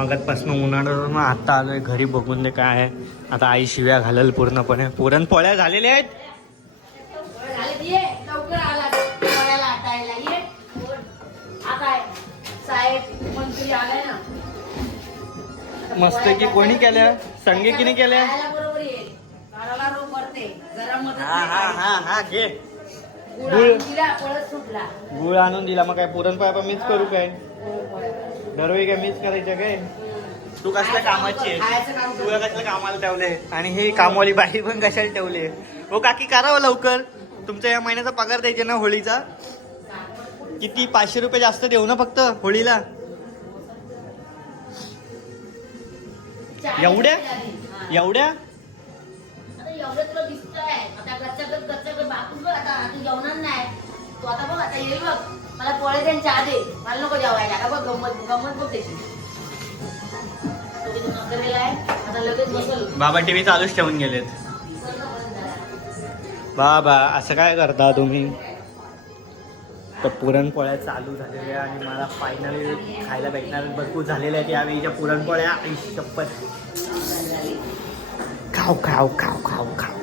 मागतपासून उन्हाळ्यावरून आता आलोय घरी. बघून दे काय आहे. आता आई शिव्या घालेल पूर्णपणे. पुरणपोळ्या झालेल्या आहेत. मस्त की कोणी केल्या? संगे किने केल्या? हा घे. गुळ आणून दिला. मग काय पुरणपोळ्या पण मीच करू काय? दरवेळी काय मीच करायचं काय? तू कसल्या कामाची आहे? तुला कसल्या कामाला ठेवले? आणि ही कामवाली बाई पण कशाला ठेवले? हो काकी करावं लवकर. तुमच्या या महिन्याचा पगार द्यायचे ना होळीचा. किती 500 रुपये जास्त देऊ ना फक्त होळीला. एवढ्या एवढ्या मला पोळे त्यांच्या आधी मला नको जेवायला बघ. गमत गमत बघ त्याची. बाबा टीव्ही चालूच ठेवून गेलेत. बाबा असं काय करता तुम्ही? तर पुरणपोळ्या चालू झालेल्या आणि मला फायनली खायला भेटणार भरपूर झालेल्या आहेत यावेळीच्या पुरणपोळ्या. शपथ खाऊ खाऊ खाऊ खाऊ खाऊ.